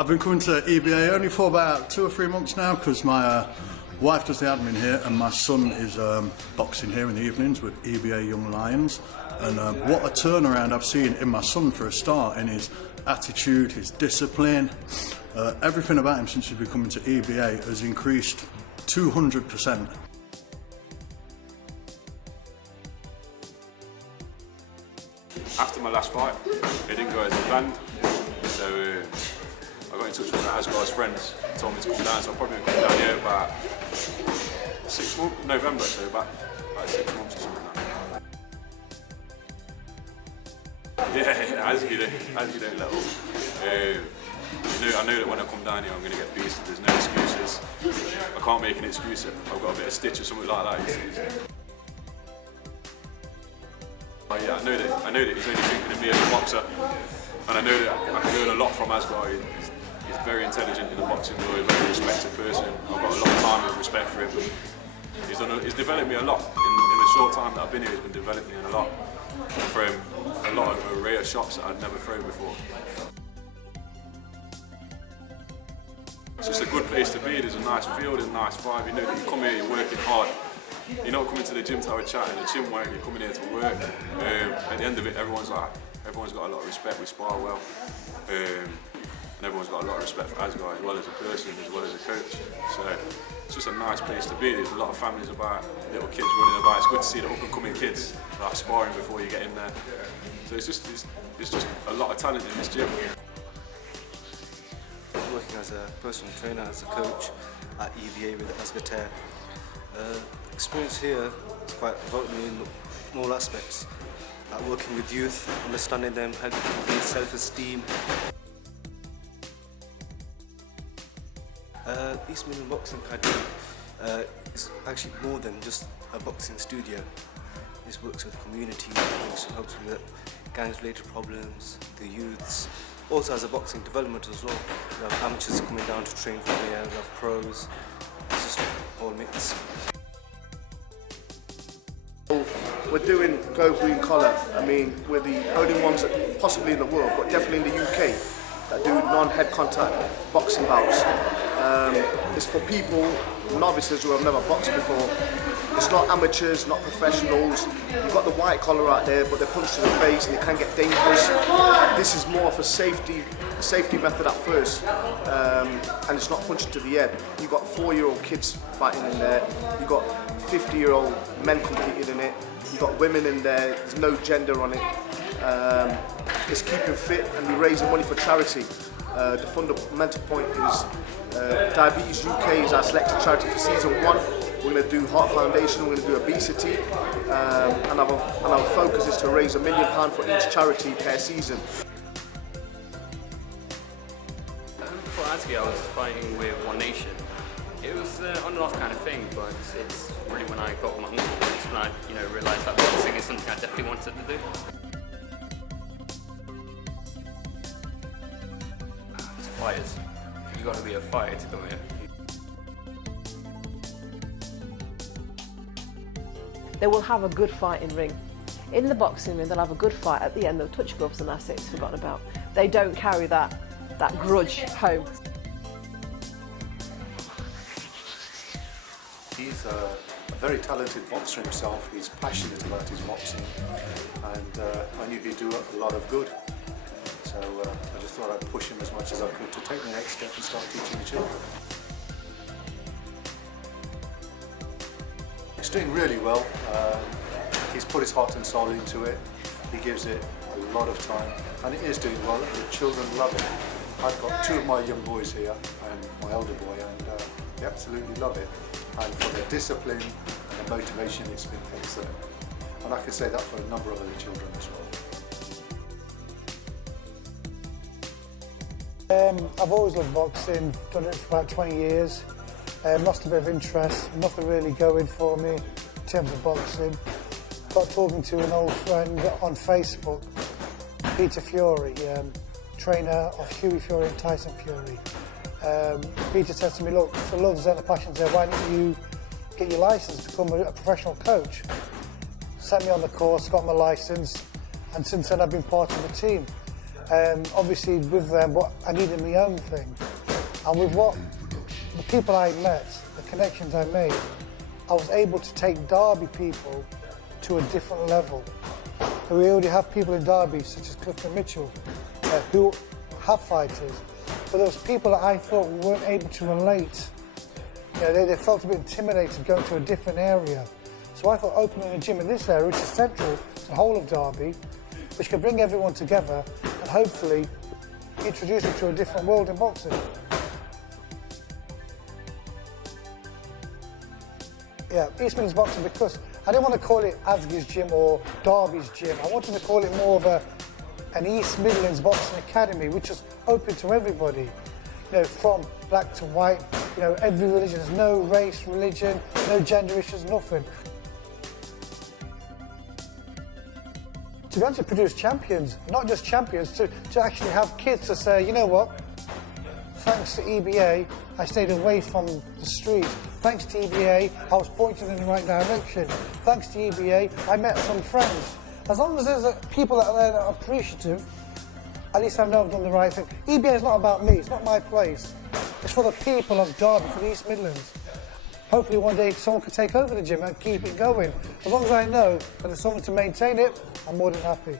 I've been coming to EBA only for about 2 or 3 months now because my wife does the admin here and my son is boxing here in the evenings with EBA Young Lions. And what a turnaround I've seen in my son for a start, in his attitude, his discipline, everything about him since he's been coming to EBA has increased 200%. After my last fight, it didn't go as planned, so I got in touch with my Asgard's friends, told me to come down, so I'll probably come down here about 6 months, November, so about 6 months or something like that. Yeah, as you don't let up. I know that when I come down here I'm going to get beaten, there's no excuses. I can't make an excuse if I've got a bit of stitch or something like that. Yeah, I know that he's only thinking of me as a boxer, and I know that I can learn a lot from Asgard. He's very intelligent in the boxing world, a very respected person. I've got a lot of time and respect for him. He's developed me a lot. In the short time that I've been here, he's been developing me a lot. For him, a lot of array of shots that I'd never thrown before. It's just a good place to be. There's a nice field, there's a nice vibe. You know that you come here, you're working hard. You're not coming to the gym to have a chat in the gym work, you're coming here to work. At the end of it, everyone's got a lot of respect, we spar well. And everyone's got a lot of respect for Asgard, as well as a person, as well as a coach. So it's just a nice place to be. There's a lot of families about, little kids running about. It's good to see the up and coming kids like sparring before you get in there. So it's just a lot of talent in this gym. Working as a personal trainer, as a coach at EVA with Asgard. Experience here is quite developed me in all aspects. Like working with youth, understanding them, helping them build self-esteem. East Midlands Boxing Academy is actually more than just a boxing studio. This works with community, also helps with gang-related problems, the youths. Also has a boxing development as well. We have amateurs coming down to train from here, we have pros. It's just all mixed. We're doing Go Green Collar. I mean, we're the only ones possibly in the world, but definitely in the UK, that do non-head contact boxing bouts. It's for people, novices who have never boxed before. It's not amateurs, not professionals. You've got the white collar out there, but they're punched to the face and it can get dangerous. This is more of a safety method at first, and it's not punching to the head. You've got 4-year-old kids fighting in there. You've got 50-year-old men competing in it. You've got women in there. There's no gender on it. It's keeping fit, and we're raising money for charity. The fundamental point is Diabetes UK is our selected charity for season 1. We're going to do Heart Foundation, we're going to do obesity, and our focus is to raise £1 million for each charity per season. Before Asgard, I was fighting with One Nation. It was on and off kind of thing, but it's really when I got my uncle, when I realised that boxing is something I definitely wanted to do. Fighters, you got to be a fighter to come here. They will have a good fighting ring. In the boxing ring, they'll have a good fight. At the end, they'll touch gloves and that's it, it's forgotten about. They don't carry that grudge home. He's a very talented boxer himself. He's passionate about his boxing, and I knew he'd do a lot of good. So I just thought I'd push him as much as I could to take the next step and start teaching the children. He's doing really well. He's put his heart and soul into it. He gives it a lot of time, and it is doing well. The children love it. I've got 2 of my young boys here and my elder boy, and they absolutely love it. And for the discipline and the motivation, it's been excellent. And I can say that for a number of other children as well. I've always loved boxing, done it for about 20 years. Lost a bit of interest, nothing really going for me in terms of boxing. Got talking to an old friend on Facebook, Peter Fury, trainer of Hughie Fury and Tyson Fury. Peter said to me, look, for loves and the passions there, why don't you get your licence to become a professional coach? Sent me on the course, got my licence, and since then I've been part of the team. Obviously with them, what I needed my own thing. And with what the people I met, the connections I made, I was able to take Derby people to a different level. We already have people in Derby, such as Clifton Mitchell, who have fighters, but there was people that I thought weren't able to relate. You know, they felt a bit intimidated going to a different area. So I thought opening a gym in this area, which is central to the whole of Derby, which could bring everyone together and hopefully introduce them to a different world in boxing. Yeah, East Midlands Boxing, because I didn't want to call it Asgie's Gym or Derby's Gym. I wanted to call it more of an East Midlands Boxing Academy, which is open to everybody. You know, from black to white, you know, every religion. There's no race, religion, no gender issues, nothing. To be able to produce champions, not just champions, to actually have kids to say, you know what, thanks to EBA, I stayed away from the street. Thanks to EBA, I was pointed in the right direction. Thanks to EBA, I met some friends. As long as there's people out there that are appreciative, at least I know I've done the right thing. EBA is not about me, it's not my place. It's for the people of Derby, for the East Midlands. Hopefully one day someone can take over the gym and keep it going. As long as I know that there's someone to maintain it, I'm more than happy.